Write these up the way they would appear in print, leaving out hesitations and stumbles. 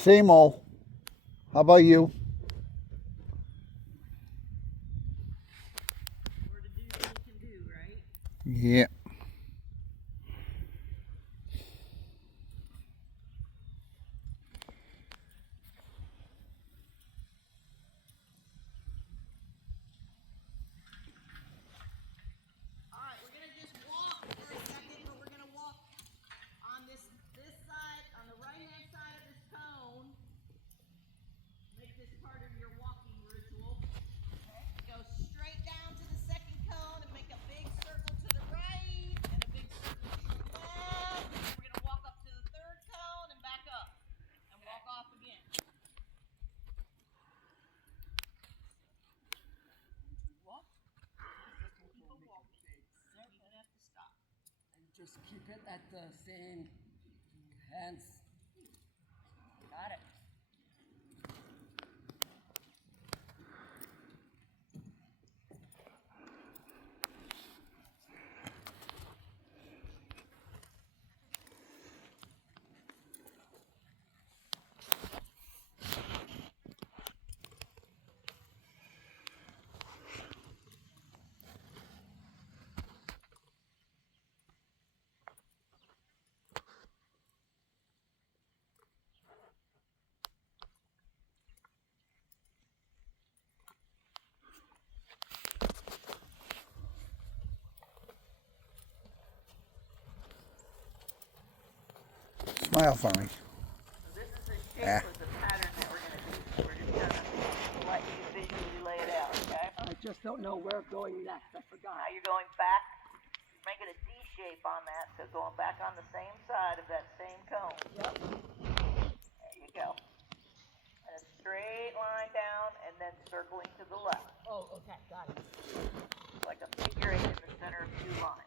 Same old. How about you? More to do than you can do, right? Yeah. All right, we're gonna just walk for a second, but we're gonna walk on this side, on the right-hand side of this cone. Make this part of your walking ritual. Okay. Go straight down to the second cone and make a big circle to the right and a big circle to the left. And then we're gonna walk up to the third cone and back up and walk off again. Walk. Keep on walking. You don't have to stop. And just keep it at the same hands. Got it. Smile for me. So this is the shape of the pattern that we're going to do. So we're just going to let you visually lay it out, okay? I just don't know where going next. I forgot. Now you're going back, making a D shape on that, so going back on the same side of that same cone. Yep. There you go. And a straight line down and then circling to the left. Oh, okay. Got it. Like a figure eight in the center of two lines.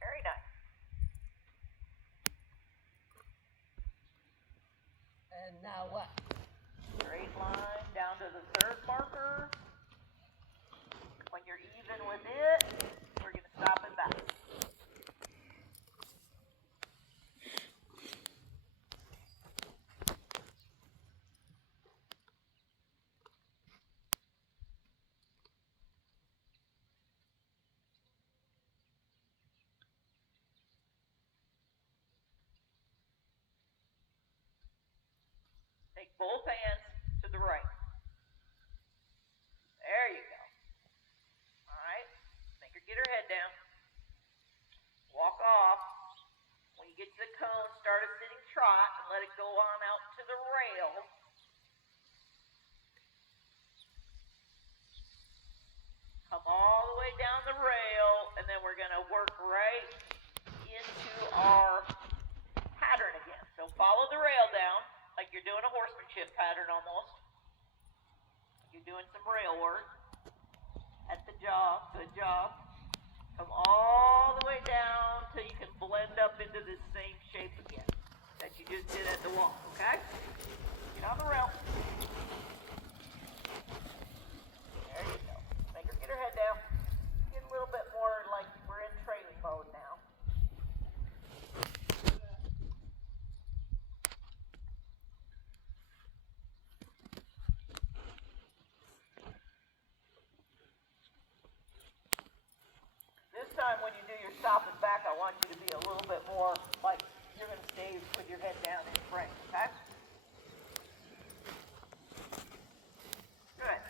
Very nice. And now what? Straight line down to the third marker. When you're even with it, we're going to stop it back. Take both hands to the right. There you go. All right. Make her get her head down. Walk off. When you get to the cone, start a sitting trot and let it go on out to the rail. Come all the way down the rail, and then we're going to work right into our pattern again. So follow the rail down, like you're doing a horsemanship pattern almost. You're doing some rail work. At the job, good job. Come all the way down till you can blend up into this same shape again that you just did at the wall, okay? Get on the rail. There you go. Make her get her head down. Get a little bit more like we're in training mode now. This time when you do your stop and back, I want you to be a little bit more like you're going to stay with your head down in frame, okay? Good.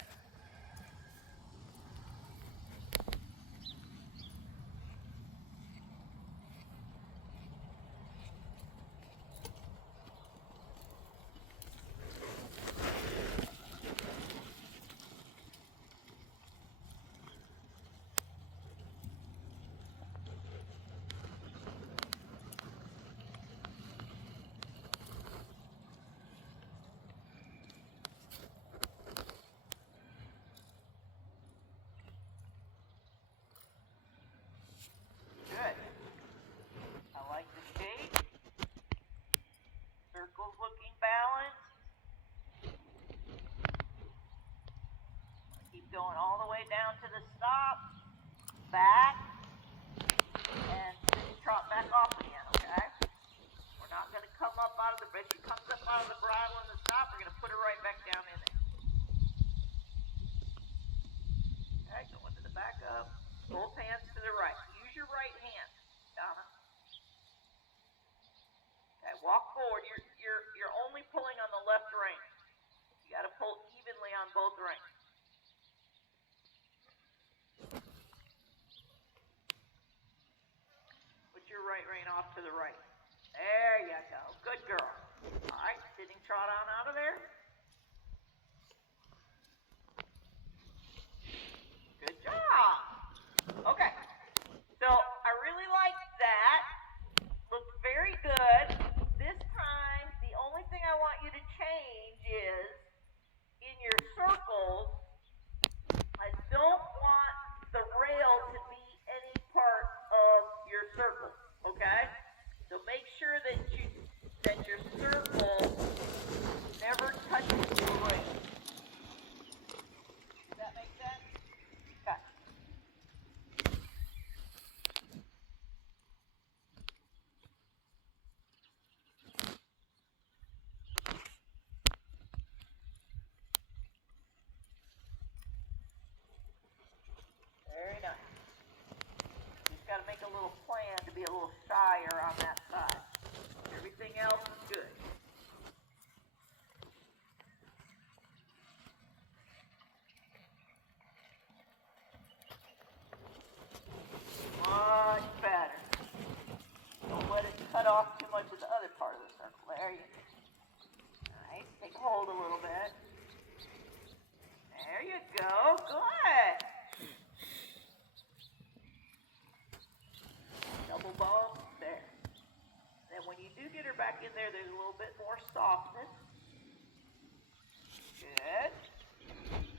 all the way down to the stop, back, and sitting trot back off again, okay? We're not going to come up out of the, if she comes up out of the bridle and the stop, we're going to put her right back down in there. Okay, go into the back up, both hands to the right. Use your right hand, Donna. Okay, walk forward. You're only pulling on the left rein. You got to pull evenly on both reins. Put your right rein off to the right. There you go. Good girl. All right, sitting trot on out of there. Good job. Okay, so I really like that. Looks very good. This time, the only thing I want you to change is in your circles, I don't want the rail to be any part of your circle, okay? So make sure that your circle never touches the rail. Does that make sense? Okay. Very nice. Just got to make a little plan to be a little shyer on that side. Everything else is good. Much better. Don't let it cut off too much of the other part of the circle. There you go. Nice. Take hold a little bit. There you go. Good. Double bump. There. Then when you do get her back in there, there's a little bit more softness. Good.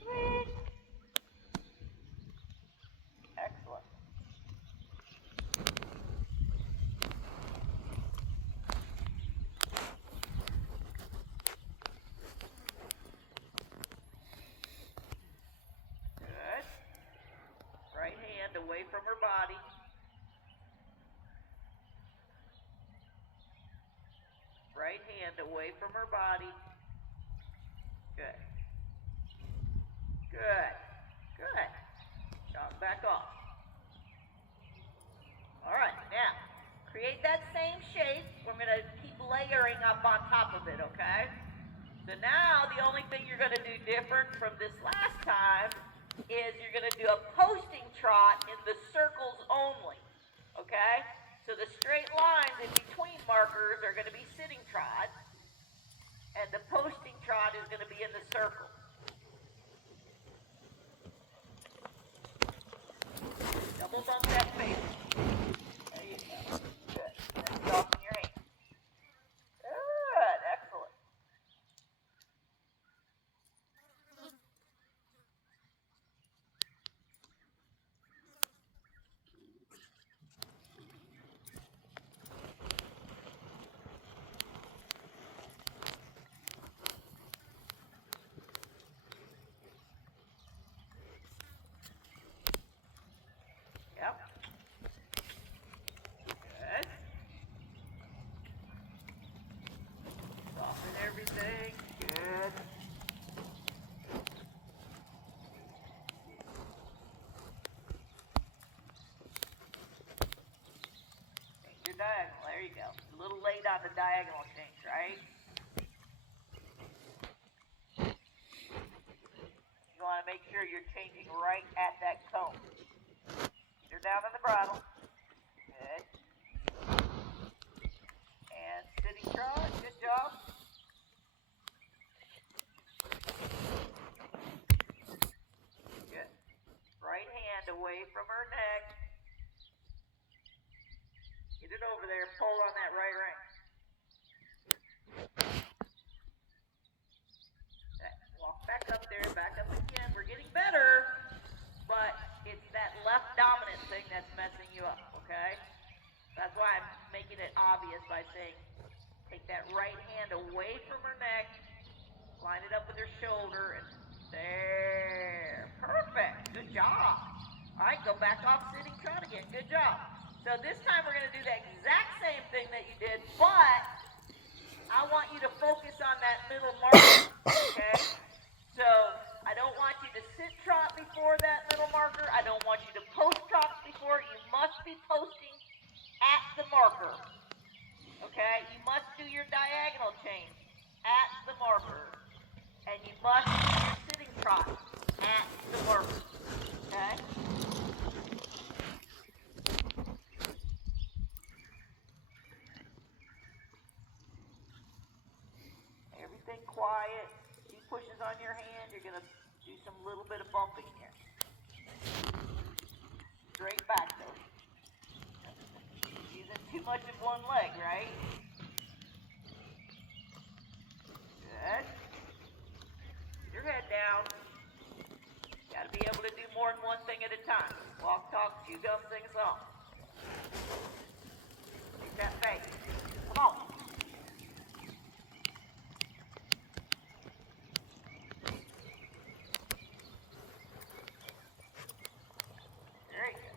Sweet. Excellent. Good. Right hand away from her body. Right hand away from her body. Good. Good. Good. Jog back off. All right, now, create that same shape. We're going to keep layering up on top of it, okay? So now the only thing you're going to do different from this last time is you're going to do a posting trot in the circles only, okay? So the straight lines in between markers are going to be sitting trot, and the posting trot is going to be in the circle. Double bump that face. There you go. Good. Then soften your hand. Good. Excellent. Yep. Good. Soften everything. Good. Change your diagonal. There you go. A little late on the diagonal change, right? You want to make sure you're changing right at that cone. Get her down on the bridle. Good. And sitting trot. Good job. Good. Right hand away from her neck. Get it over there. Pull on that right rein. Okay. Walk back up there. Back up again. We're getting better. But it's that left dominant thing that's messing you up, okay? That's why I'm making it obvious by saying take that right hand away from her neck, line it up with her shoulder, and there. Perfect. back off sitting trot again. Good job. So this time we're going to do the exact same thing that you did, but I want you to focus on that middle marker, okay? So I don't want you to sit trot before that middle marker. I don't want you to post trot before. You must be posting at the marker, okay? You must do your diagonal change at the marker, and you must do your sitting trot at the marker, okay? Everything quiet. She pushes on your hand. You're going to do some little bit of bumping here. Straight back though. Using too much of one leg, right? Good. Put your head down. Got to be able to do more than one thing at a time. Walk, talk, chew gum, sing a song. Make that face. Come on. Very good.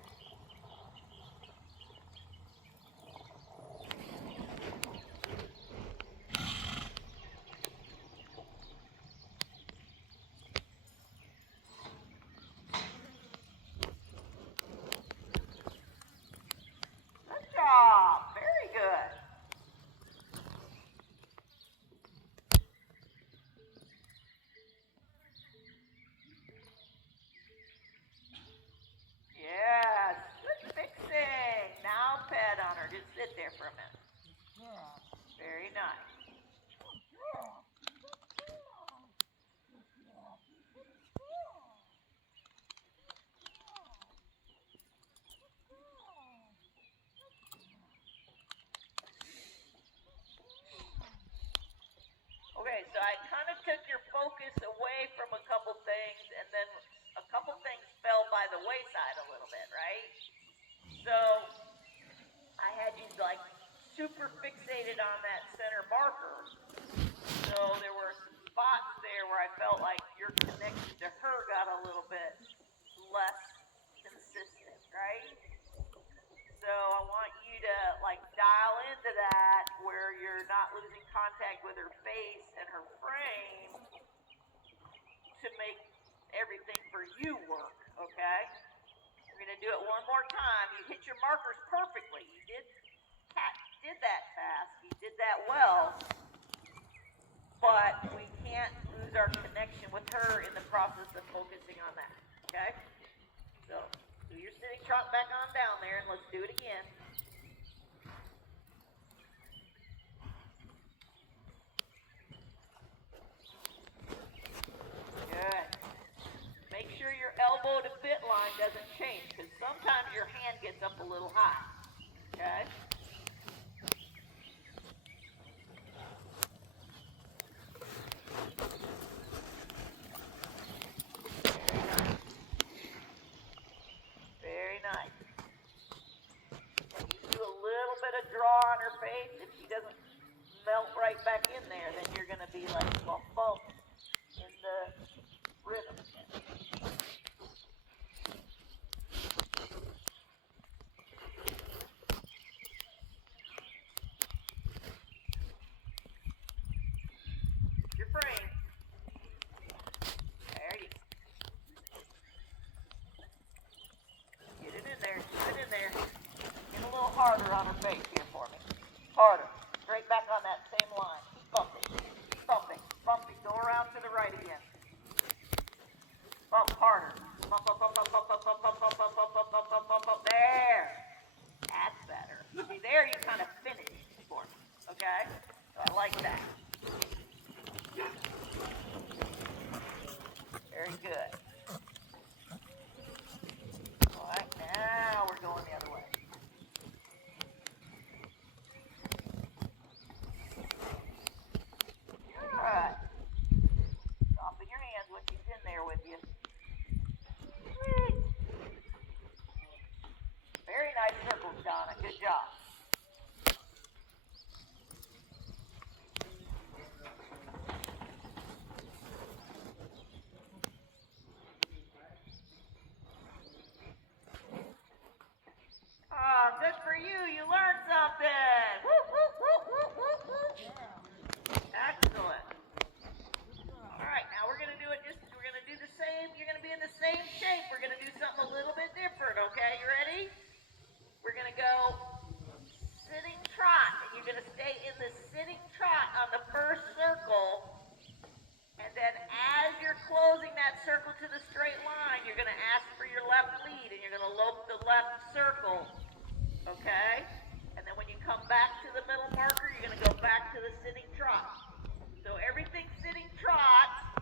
Good job. Very good. Yes. Good fixing. Now pet on her. Just sit there for a minute. Very nice. Okay, so I kind of took your focus away from a couple things, and then a couple things fell by the wayside a little bit, right? So I had you like super fixated on that center marker. So there were some spots there where I felt like your connection to her got a little bit less consistent, right? So I want you to like dial into that where you're not losing contact with her face and her frame to make everything for you work, okay? We're going to do it one more time. You hit your markers perfectly. You did that task. You did that well. But we can't lose our connection with her in the process of focusing on that, okay? So do your sitting trot back on down there, and let's do it again. Good. Make sure your elbow to bit line doesn't change, because sometimes your hand gets up a little high, okay? Very nice. And you do a little bit of draw on her face. If she doesn't melt right back in there, then you're going to be like bump in the rhythm. Your frame. There you go. Get it in there. Keep it in there. Get a little harder on her face here for me. Harder. Straight back on that same line. Keep bumping. Keep bumping. Bumping. Go around to the right again. Bump harder. Bump, bump, bump, bump, bump, bump, bump, bump, bump, bump, bump, bump, bump, bump, bump. There. That's better. See, there you kind of finished for me. Okay? So I like that. Very good. All right, now we're going the other way. Good. Stopping your hands when she's in there with you. Sweet. Very nice circles, Donna. Good job. something a little bit different, okay? You ready? We're gonna go sitting trot, and you're gonna stay in the sitting trot on the first circle. And then as you're closing that circle to the straight line, you're going to ask for your left lead, and you're going to lope the left circle, okay? And then when you come back to the middle marker, you're going to go back to the sitting trot. So everything's sitting trot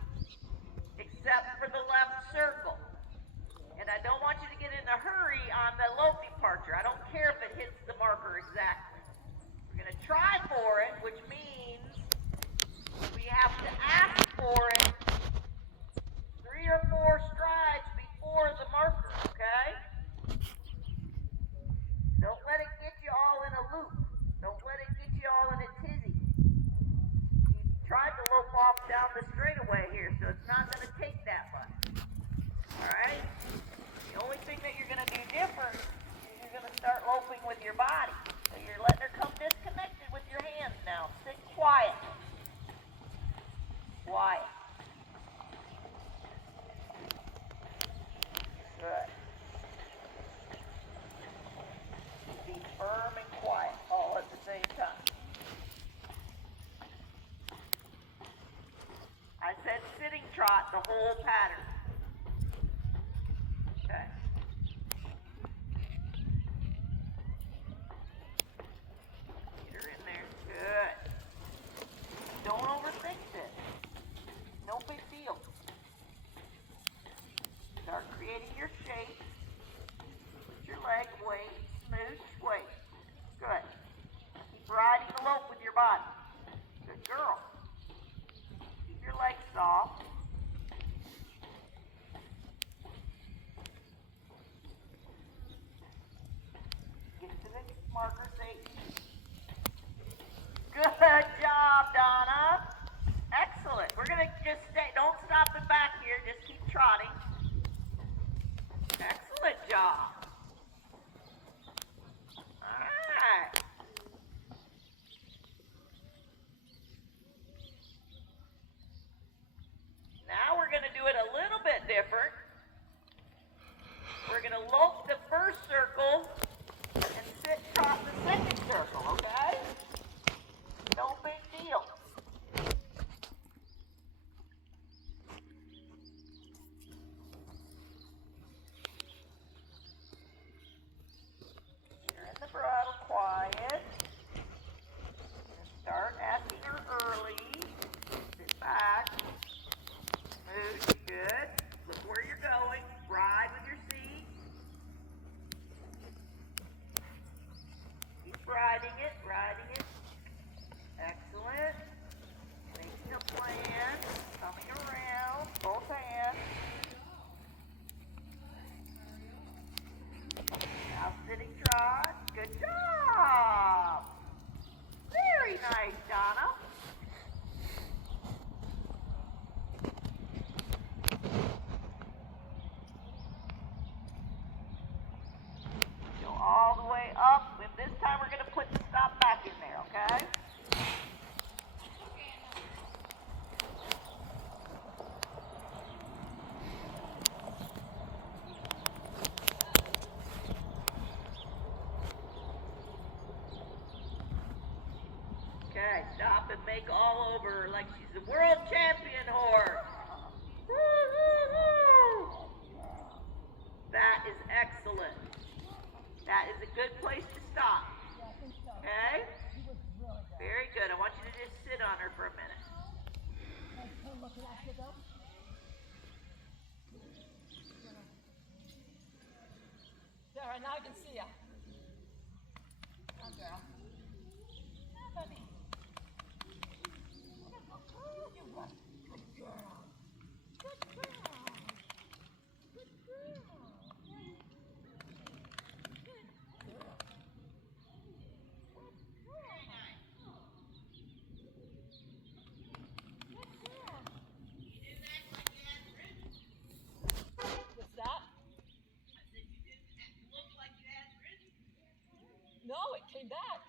except for the left circle. And I don't want you to get in a hurry on the lope departure. I don't care if it hits the marker exactly. We're going to try for it, which means we have to ask for it 3 or 4 strides before the marker, okay? Don't let it get you all in a loop. Don't let it get you all in a tizzy. You tried to lope off down the straightaway here, so it's not going to take that much. Alright? The only thing that you're going to do different is you're going to start loping with your body. So you're letting her come disconnected with your hands now. Sit quiet. Quiet. Good. Be firm and quiet all at the same time. I said sitting trot the whole pattern. Okay. Get her in there. Good. Don't overthink this. No big deal. Start creating your shape. Put your leg weight, smooth weight. Good. Keep riding the lope with your body. Good girl. Keep your legs soft. Get to the marker, Satan. Good job, Donna. Excellent. We're going to just stay. Don't stop it back here. Just keep trotting. Excellent job. All right. Now we're going to do it a little bit different. We're going to lope the first circle and sit trot the second circle, okay? No big deal. You're in the bridle, quiet. Start asking her early. Sit back. Smooth, good. Look where you're going. Ride with your seat. Keep riding it, riding it. Excellent. Making a plan. Coming around. Both hands. Now sitting trot. Good job. Very nice, Donna. Go all the way up. And this time we're going to put the stop back in there, okay? Okay, stop and make all over like she's a world champion horse. Woo, woo, woo. That is excellent. That is a good place to stop. Okay? Very good. I want you to just sit on her for a minute. Sarah, now I can see ya. Come on, girl. Come on, baby. You run. Good girl. Good girl. Good girl. What's that? No, it came back.